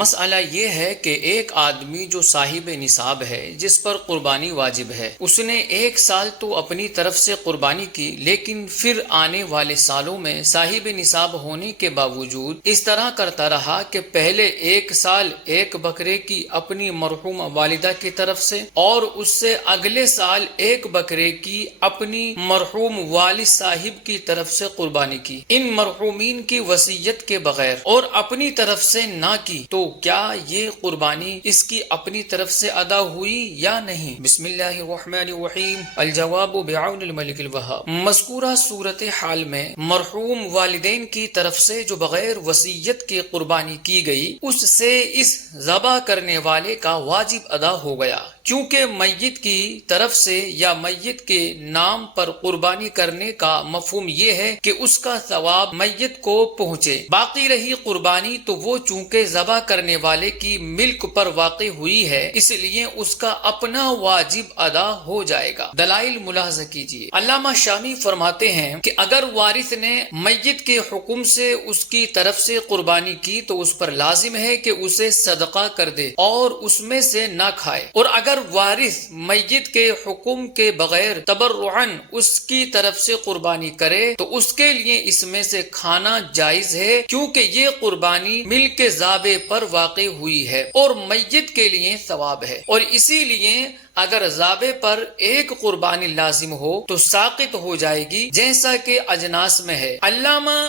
مسئلہ یہ ہے کہ ایک آدمی جو صاحب نصاب ہے، جس پر قربانی واجب ہے، اس نے ایک سال تو اپنی طرف سے قربانی کی، لیکن پھر آنے والے سالوں میں صاحب نصاب ہونے کے باوجود اس طرح کرتا رہا کہ پہلے ایک سال ایک بکرے کی اپنی مرحوم والدہ کی طرف سے اور اس سے اگلے سال ایک بکرے کی اپنی مرحوم والد صاحب کی طرف سے قربانی کی، ان مرحومین کی وصیت کے بغیر، اور اپنی طرف سے نہ کی، تو کیا یہ قربانی اس کی اپنی طرف سے ادا ہوئی یا نہیں؟ بسم اللہ الرحمن الرحیم۔ الجواب بعون الملک الوہاب۔ مذکورہ صورتحال میں مرحوم والدین کی طرف سے جو بغیر وصیت کے قربانی کی گئی، اس سے اس ذبح کرنے والے کا واجب ادا ہو گیا، کیونکہ میت کی طرف سے یا میت کے نام پر قربانی کرنے کا مفہوم یہ ہے کہ اس کا ثواب میت کو پہنچے۔ باقی رہی قربانی تو وہ چونکہ ذبح کرنے والے کی ملک پر واقع ہوئی ہے، اس لیے اس کا اپنا واجب ادا ہو جائے گا۔ دلائل ملاحظہ کیجیے۔ علامہ شامی فرماتے ہیں کہ اگر وارث نے میت کے حکم سے اس کی طرف سے قربانی کی تو اس پر لازم ہے کہ اسے صدقہ کر دے اور اس میں سے نہ کھائے، اور اگر وارث میت کے حکم کے بغیر تبرعاً اس کی طرف سے قربانی کرے تو اس کے لیے اس میں سے کھانا جائز ہے، کیونکہ یہ قربانی ملک ذابح پر واقع ہوئی ہے اور میت کے لیے ثواب ہے، اور اسی لیے اگر ذابح پر ایک قربانی لازم ہو تو ساقط ہو جائے گی، جیسا کہ اجناس میں ہے۔ علامہ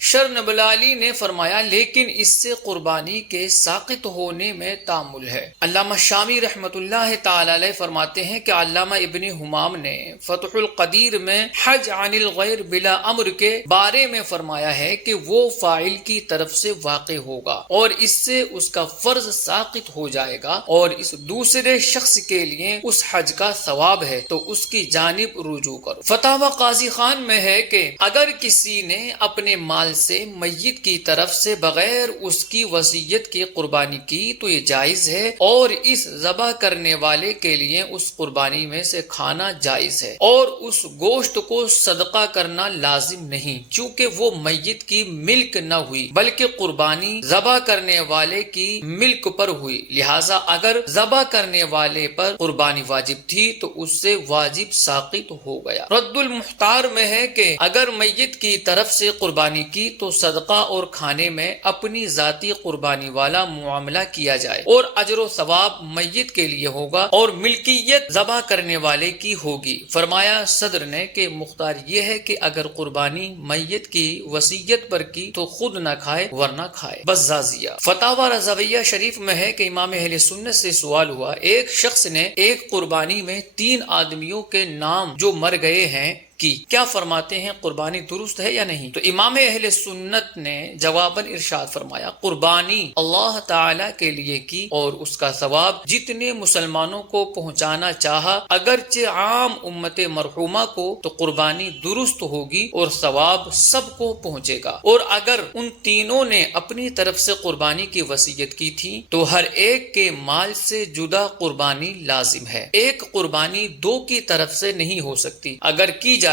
شرنبلالی نے فرمایا لیکن اس سے قربانی کے ساقط ہونے میں تامل ہے۔ علامہ شامی رحمت اللہ تعالی علیہ فرماتے ہیں کہ علامہ ابن حمام نے فتح القدیر میں حج عن الغیر بلا امر کے بارے میں فرمایا ہے کہ وہ فاعل کی طرف سے واقع ہوگا اور اس سے اس کا فرض ساقط ہو جائے گا، اور اس دوسرے شخص کے لیے اس حج کا ثواب ہے تو اس کی جانب رجوع کرو۔ فتاوی قاضی خان میں ہے کہ اگر کسی نے اپنے مال سے میت کی طرف سے بغیر اس کی وصیت کی قربانی کی تو یہ جائز ہے، اور اس ذبح کرنے والے کے لیے اس قربانی میں سے کھانا جائز ہے، اور اس گوشت کو صدقہ کرنا لازم نہیں، چونکہ وہ میت کی ملک نہ ہوئی بلکہ قربانی ذبح کرنے والے کی ملک پر ہوئی، لہذا اگر ذبح کرنے والے پر قربانی واجب تھی تو اس سے واجب ساقط ہو گیا۔ رد المختار میں ہے کہ اگر میت کی طرف سے قربانی کی تو صدقہ اور کھانے میں اپنی ذاتی قربانی والا معاملہ کیا جائے، اور اجر و ثواب میت کے لیے ہوگا اور ملکیت ذبح کرنے والے کی ہوگی۔ فرمایا صدر نے کہ مختار یہ ہے کہ اگر قربانی میت کی وصیت پر کی تو خود نہ کھائے ورنہ کھائے۔ بزازیہ فتاوی رضویہ شریف میں ہے کہ امام اہل سنت سے سوال ہوا، ایک شخص نے ایک قربانی میں 3 آدمیوں کے نام جو مر گئے ہیں کی، کیا فرماتے ہیں قربانی درست ہے یا نہیں؟ تو امام اہل سنت نے جواباً ارشاد فرمایا، قربانی اللہ تعالی کے لیے کی اور اس کا ثواب جتنے مسلمانوں کو پہنچانا چاہا، اگرچہ عام امت مرحومہ کو، تو قربانی درست ہوگی اور ثواب سب کو پہنچے گا، اور اگر ان تینوں نے اپنی طرف سے قربانی کی وصیت کی تھی تو ہر ایک کے مال سے جدا قربانی لازم ہے۔ ایک قربانی 2 کی طرف سے نہیں ہو سکتی، اگر کی جائے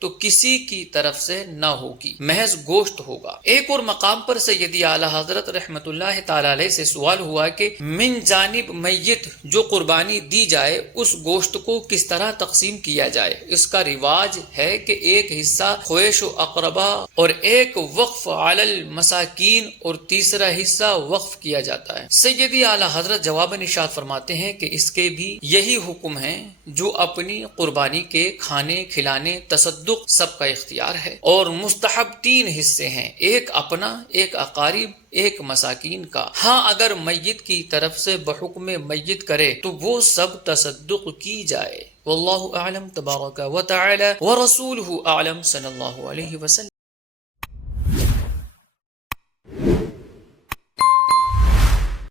تو کسی کی طرف سے نہ ہوگی، محض گوشت ہوگا۔ ایک اور مقام پر سیدی اعلی حضرت رحمت اللہ تعالی علیہ سے سوال ہوا کہ من جانب میت جو قربانی دی جائے اس گوشت کو کس طرح تقسیم کیا جائے؟ اس کا رواج ہے کہ ایک حصہ خویش و اقربا اور ایک وقف علی المساکین اور تیسرا حصہ وقف کیا جاتا ہے۔ سیدی اعلی حضرت جواباً ارشاد فرماتے ہیں کہ اس کے بھی یہی حکم ہے جو اپنی قربانی کے کھانے کھلانے تصدق سب کا اختیار ہے، اور مستحب 3 حصے ہیں، ایک اپنا، ایک اقارب، ایک مساکین کا۔ ہاں اگر میت کی طرف سے بحکم میت کرے تو وہ سب تصدق کی جائے۔ واللہ اعلم تبارک و تعالی ورسولہ اعلم صلی اللہ علیہ وسلم۔